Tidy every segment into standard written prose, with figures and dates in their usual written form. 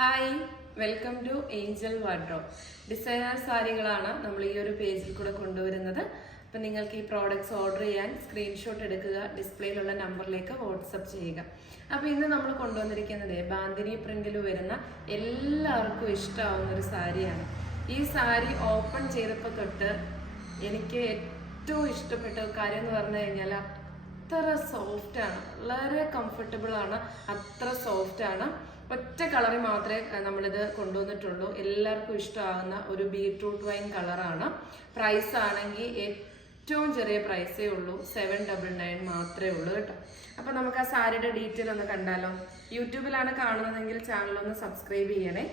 Hi, welcome to Angel Wardrobe. Designer സാരികളാണ് നമ്മൾ ഈ ഒരു പേജിൽ കൂടെ കൊണ്ടുവരുന്നത്. അപ്പം നിങ്ങൾക്ക് ഈ പ്രോഡക്റ്റ്സ് ഓർഡർ ചെയ്യാൻ സ്ക്രീൻഷോട്ട് എടുക്കുക, ഡിസ്പ്ലേയിലുള്ള നമ്പറിലേക്ക് വാട്സപ്പ് ചെയ്യുക. അപ്പോൾ ഇന്ന് നമ്മൾ കൊണ്ടുവന്നിരിക്കുന്നത് ബാന്തിനി പ്രിന്റിൽ വരുന്ന എല്ലാവർക്കും ഇഷ്ടമാവുന്ന ഒരു സാരിയാണ്. ഈ സാരി ഓപ്പൺ ചെയ്തപ്പോൾ തൊട്ട് എനിക്ക് ഏറ്റവും ഇഷ്ടപ്പെട്ട കാര്യം എന്ന് പറഞ്ഞു കഴിഞ്ഞാൽ അത്ര സോഫ്റ്റാണ്, വളരെ കംഫർട്ടബിൾ ആണ്, അത്ര സോഫ്റ്റാണ്. ഒറ്റ കളറിൽ മാത്രമേ നമ്മളിത് കൊണ്ടുവന്നിട്ടുള്ളൂ. എല്ലാവർക്കും ഇഷ്ടമാകുന്ന ഒരു ബീട്രൂട്ട് വൈൻ കളറാണ്. പ്രൈസ് ആണെങ്കിൽ ഏറ്റവും ചെറിയ പ്രൈസേ ഉള്ളൂ, 799 മാത്രമേ ഉള്ളൂ കേട്ടോ. അപ്പം നമുക്ക് ആ സാരിയുടെ ഡീറ്റെയിൽ ഒന്ന് കണ്ടാലോ. യൂട്യൂബിലാണ് കാണുന്നതെങ്കിൽ ചാനലൊന്ന് സബ്സ്ക്രൈബ് ചെയ്യണേ.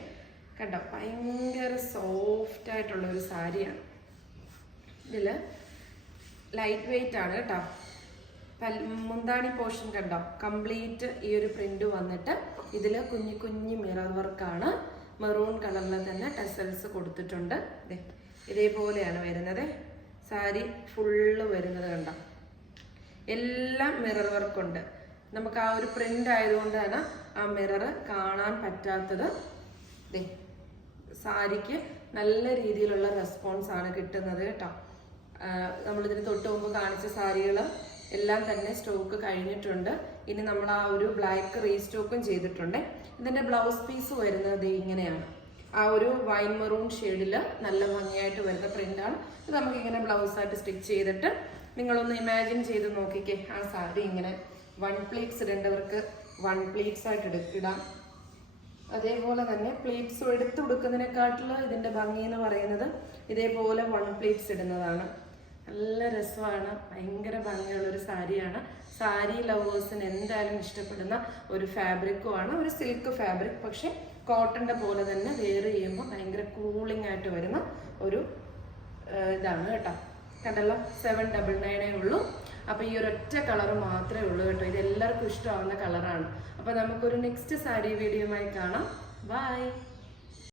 കണ്ടോ, ഭയങ്കര സോഫ്റ്റ് ആയിട്ടുള്ള ഒരു സാരിയാണ്. ഇതിൽ ലൈറ്റ് വെയിറ്റ് ആണ് കേട്ടോ. മുന്താണി പോർഷൻ കണ്ടോ, കംപ്ലീറ്റ് ഈ ഒരു പ്രിന്റ് വന്നിട്ട് ഇതിൽ കുഞ്ഞു കുഞ്ഞു മിറർ വർക്കാണ്. മെറൂൺ കളറിൽ തന്നെ ടെസൽസ് കൊടുത്തിട്ടുണ്ട്. ഇതേപോലെയാണ് വരുന്നത്. സാരി ഫുള്ള് വരുന്നത് കണ്ടോ, എല്ലാം മിറർ വർക്കുണ്ട്. നമുക്ക് ആ ഒരു പ്രിന്റ് ആയതുകൊണ്ടാണ് ആ മിറർ കാണാൻ പറ്റാത്തത്. സാരിക്ക് നല്ല രീതിയിലുള്ള റെസ്പോൺസ് ആണ് കിട്ടുന്നത് കേട്ടോ. നമ്മളിതിന് തൊട്ട് മുമ്പ് കാണിച്ച സാരികൾ എല്ലാം തന്നെ സ്റ്റോക്ക് കഴിഞ്ഞിട്ടുണ്ട്. ഇനി നമ്മൾ ആ ഒരു ബ്ലാക്ക് റീസ്റ്റോക്കും ചെയ്തിട്ടുണ്ട്. ഇതിൻ്റെ ബ്ലൗസ് പീസ് വരുന്നത് ഇങ്ങനെയാണ്. ആ ഒരു വൈൻ മെറൂൺ ഷെയ്ഡിൽ നല്ല ഭംഗിയായിട്ട് വരുന്ന പ്രിൻ്റാണ്. ഇത് നമുക്കിങ്ങനെ ബ്ലൗസായിട്ട് സ്റ്റിച്ച് ചെയ്തിട്ട് നിങ്ങളൊന്ന് ഇമാജിൻ ചെയ്ത് നോക്കിക്കേ. ആ സാരി ഇങ്ങനെ വൺ പ്ലീറ്റ്സ് ഇടേണ്ടവർക്ക് വൺ പ്ലീറ്റ്സ് ആയിട്ട് ഇടാം. അതേപോലെ തന്നെ പ്ലീറ്റ്സ് എടുത്ത് കൊടുക്കുന്നതിനെക്കാട്ടിൽ ഇതിൻ്റെ ഭംഗി എന്ന് പറയുന്നത് ഇതേപോലെ വൺ പ്ലീറ്റ്സ് ഇടുന്നതാണ്. നല്ല രസമാണ്, ഭയങ്കര ഭംഗിയുള്ളൊരു സാരിയാണ്. സാരി ലവേഴ്സിന് എന്തായാലും ഇഷ്ടപ്പെടുന്ന ഒരു ഫാബ്രിക്കുമാണ്. ഒരു സിൽക്ക് ഫാബ്രിക്, പക്ഷെ കോട്ടൻ്റെ പോലെ തന്നെ വെയർ ചെയ്യുമ്പോൾ ഭയങ്കര കൂളിംഗ് ആയിട്ട് വരുന്ന ഒരു ഇതാണ് കേട്ടോ. കണ്ടല്ലോ, 799 ഉള്ളൂ. അപ്പോൾ ഈ ഒരൊറ്റ കളറ് മാത്രമേ ഉള്ളൂ കേട്ടോ. ഇത് എല്ലാവർക്കും ഇഷ്ടമാവുന്ന കളറാണ്. അപ്പോൾ നമുക്കൊരു നെക്സ്റ്റ് സാരി വീഡിയോയുമായി കാണാം. ബൈ.